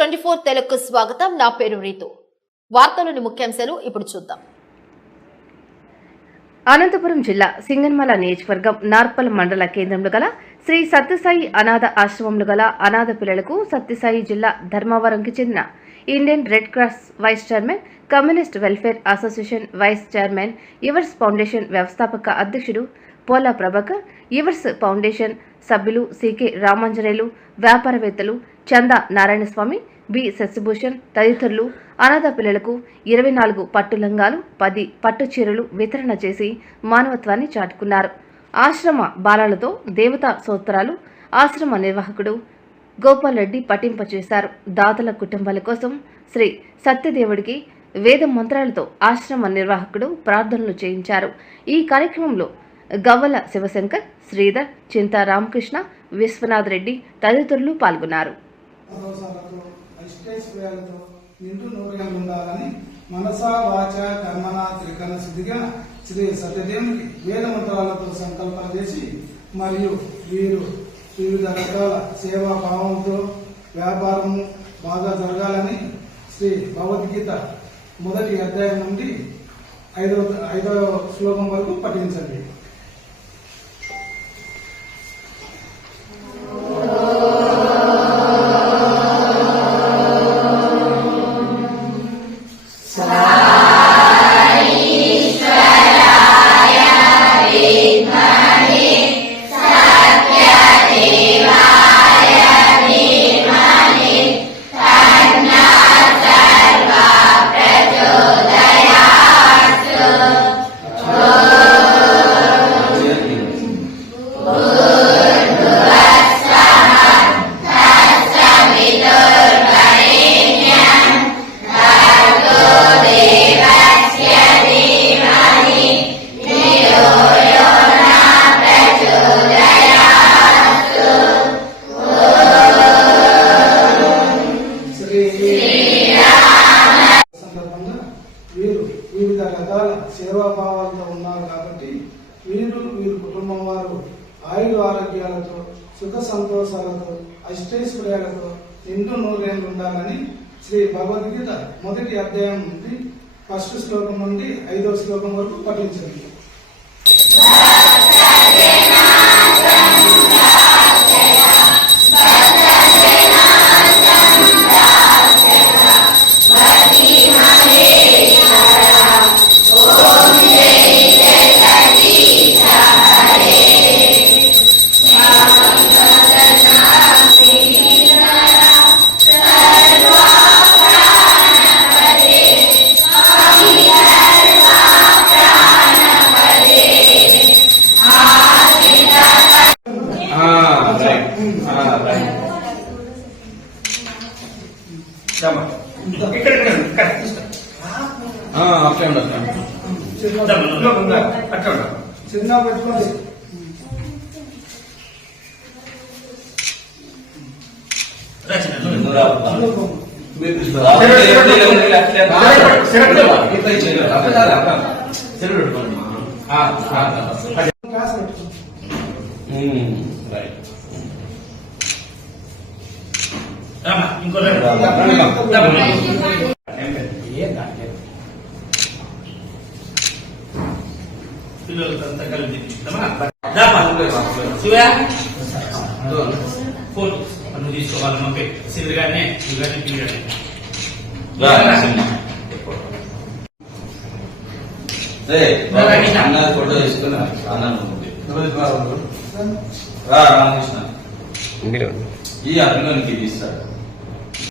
Twenty four Telugu స్వాగతం. నా పేరు రీతు. వార్తలోని ముఖ్యాంశాలు ఇప్పుడు చూద్దాం. అనంతపురం జిల్లా సింగన్మల నియోజకవర్గం నార్పల్ మండల కేంద్రంలో గల శ్రీ సత్యసాయి అనాథ ఆశ్రమంలో గల అనాథ పిల్లలకు సత్యసాయి జిల్లా ధర్మవరంకి చెందిన Indian Red Cross vice chairman communist welfare association vice chairman yours foundation వ్యవస్థాపక అధ్యక్షుడు పోలా ప్రభాకర్ యువర్స్ ఫౌండేషన్ సభ్యులు సికే రామాంజనేయులు వ్యాపారవేత్తలు చందా నారాయణస్వామి బి శశిభూషణ్ తదితరులు అనాథ పిల్లలకు ఇరవై నాలుగు పట్టు లంగాలు పది పట్టు చీరలు వితరణ చేసి మానవత్వాన్ని చాటుకున్నారు. ఆశ్రమ బాలలతో దేవతా సూత్రాలు ఆశ్రమ నిర్వాహకుడు గోపాల్ రెడ్డి పఠింపచేశారు దాతల కుటుంబాల కోసం శ్రీ సత్యదేవుడికి వేద మంత్రాలతో ఆశ్రమ నిర్వాహకుడు ప్రార్థనలు చేయించారు. ఈ కార్యక్రమంలో గవ్వల శివశంకర్ శ్రీధర్ చింతా రామకృష్ణ విశ్వనాథ్ రెడ్డి తదితరులు పాల్గొన్నారు. భరోసాలతో నిండు నూరుగా ఉండాలని మనసా వాచ కర్మణ త్రికరణ శుద్ధిగా శ్రీ సత్యదేవునికి వేద మంత్రాలతో సంకల్పం చేసి మరియు వీరు వివిధ రకాల సేవా భావంతో వ్యాపారము బాగా జరగాలని శ్రీ భగవద్గీత మొదటి అధ్యాయం నుండి ఐదవ ఐదవ శ్లోకం వరకు పఠించండి. సందర్భంగా వీరు వివిధ రకాల సేవా భావాలతో ఉన్నారు కాబట్టి వీరు వీరి కుటుంబం వారు ఆయుర ఆరోగ్యాలతో సుఖ సంతోషాలతో అష్టైశ్వర్యాలతో నిండు నూరేళ్ళు ఉండాలని శ్రీ భగవద్గీత మొదటి అధ్యాయం నుండి ఫస్ట్ శ్లోకం నుండి ఐదో శ్లోకం వరకు పఠించండి. ఇక్కడ అట్లే చిన్న అట్లా ఉండదు చిన్న పెట్టుకోండి క్లాస్ పెట్టుకోండి రైట్ ఇంకో పిల్లలతో అంతా కలిపి శివయా ఫోన్ నువ్వు తీసుకోవాలి పంపే సిరి గారినే నువ్వు గారిని పిల్లగానే అన్న ఫోటో తీసుకున్నా అన్న రామకృష్ణ ఈ అభిమానికి ఇది ఇస్తాడు